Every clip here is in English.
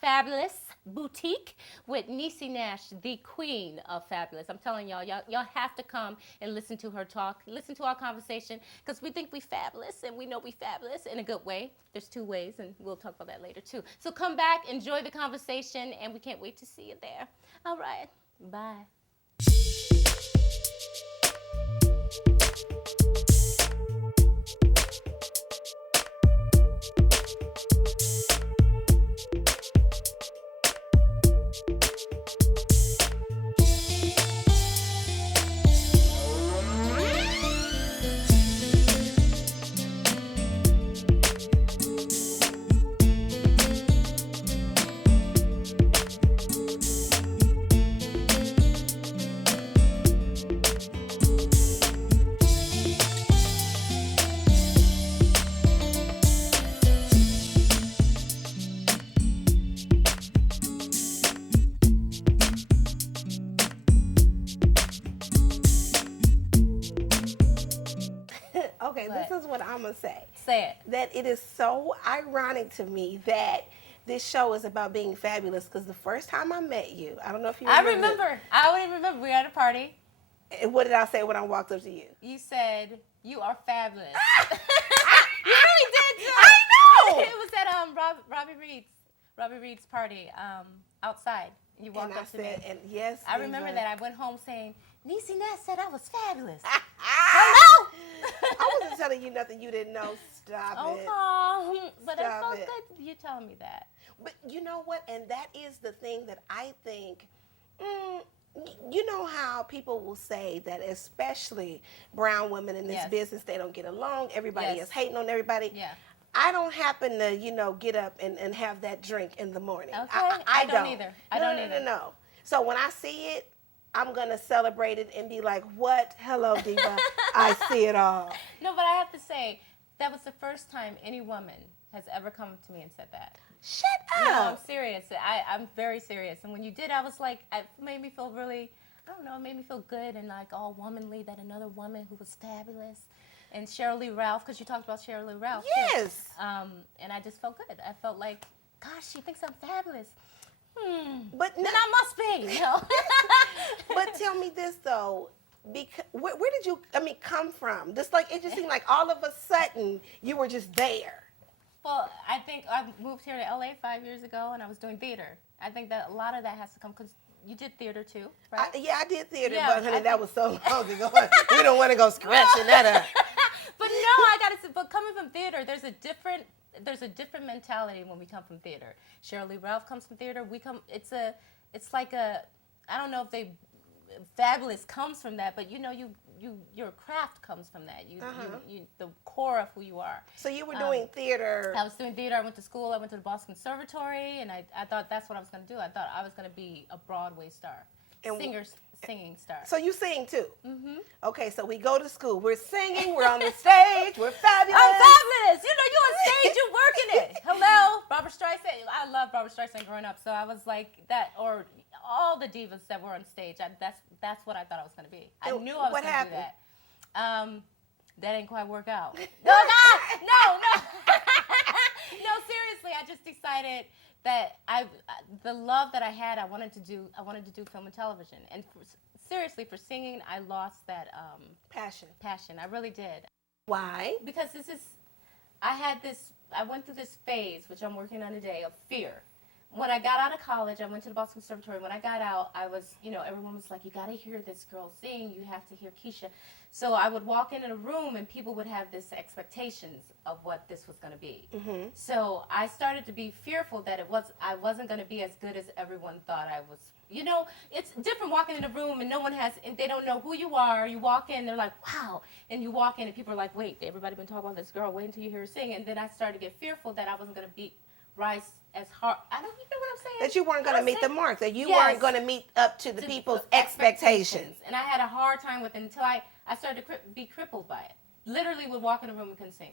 Fabulous Boutique with Niecy Nash, the queen of fabulous. I'm telling y'all have to come and listen to her talk, listen to our conversation, because we think we fabulous and we know we fabulous in a good way. There's two ways, and we'll talk about that later too. So come back, enjoy the conversation, and we can't wait to see you there. All right, bye. Okay, this is what I'm going to say. Say it. That it is so ironic to me that this show is about being fabulous, because the first time I met you, I don't know if you I remember. remember. I already remember. We were at a party. What did I say when I walked up to you? You said, you are fabulous. You really did, too. I know. It was at Robbie Reed's party outside. You walked And I up to me. said, and yes, I remember that. I went home saying, Niecy Nash said I was fabulous. Hello? I wasn't telling you nothing you didn't know. Stop it. Oh, but it Stop felt it. good you telling me that. But you know what? And that is the thing that I think, you know how people will say that, especially brown women in this Yes. business, they don't get along. Everybody Yes. is hating on everybody. Yeah. I don't happen to, get up and have that drink in the morning. Okay. I don't either. I don't either. No. So when I see it, I'm going to celebrate it and be like, what? Hello, diva. I see it all. No, but I have to say, that was the first time any woman has ever come to me and said that. Shut No, up. I'm serious. I'm very serious. And when you did, I was like, it made me feel really, I don't know, it made me feel good and like all womanly that another woman who was fabulous. And Cheryl Lee Ralph, because you talked about Cheryl Lee Ralph. Yes. Too. And I just felt good. I felt like, gosh, she thinks I'm fabulous. But Then I must be, you know. But tell me this though, because where did you, come from? Just like it just seemed like all of a sudden you were just there. Well, I think I moved here to LA 5 years ago, and I was doing theater. I think that a lot of that has to come because you did theater too, right? I did theater, Yeah, but honey, I that was so long ago. We don't want to go scratching that up. But no, I gotta say, but coming from theater, there's a different mentality when we come from theater. Cheryl Lee Ralph comes from theater. It's like a, I don't know if fabulous comes from that, but your craft comes from that. You the core of who you are. So you were doing theater. I was doing theater. I went to school. I went to the Boston Conservatory, and I thought that's what I was going to do. I thought I was going to be a Broadway star, singing star. So you sing too? Mm-hmm. Okay, so we go to school. We're singing. We're on the stage. We're fabulous. I'm fabulous. You on stage, you working it. Hello, Barbara Streisand. I love Barbara Streisand growing up, so I was like that, or all the divas that were on stage. That's what I thought I was going to be. I knew I was going to do that. That didn't quite work out. No. No, seriously, I just decided that the love that I had, I wanted to do film and television. And seriously, for singing, I lost that Passion. I really did. Why? Because I went through this phase, which I'm working on today, of fear. When I got out of college, I went to the Boston Conservatory. When I got out, I was, everyone was like, you got to hear this girl sing. You have to hear Keesha. So I would walk in a room and people would have this expectations of what this was going to be. Mm-hmm. So I started to be fearful that I wasn't going to be as good as everyone thought I was. It's different walking in a room and and they don't know who you are. You walk in, they're like, wow. And you walk in and people are like, wait, everybody been talking about this girl. Wait until you hear her sing. And then I started to get fearful that I wasn't going to rise as hard. I don't, you know what I'm saying? That you weren't going to meet the mark. That you Yes. weren't going to meet up to the people's expectations. And I had a hard time with it until I started to be crippled by it. Literally would walk in a room and couldn't sing.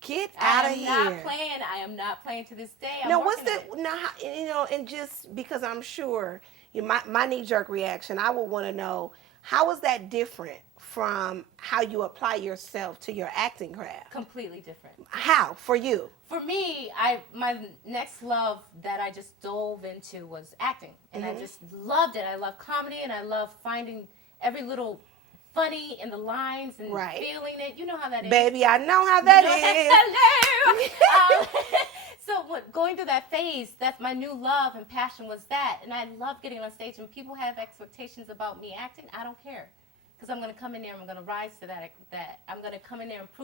Get out of I here. I am not playing to this day. Now, what's the, and just because I'm sure my knee-jerk reaction, I would want to know, how is that different from how you apply yourself to your acting craft? Completely different. How for you? For me, my next love that I just dove into was acting, and I just loved it. I love comedy, and I love finding every little funny in the lines and feeling it. You know how that is. Baby, I know how that is. Hello. So going through that phase, that's my new love and passion was that, and I love getting on stage. When people have expectations about me acting, I don't care, because I'm going to come in there and I'm going to rise to that. I'm going to come in there and prove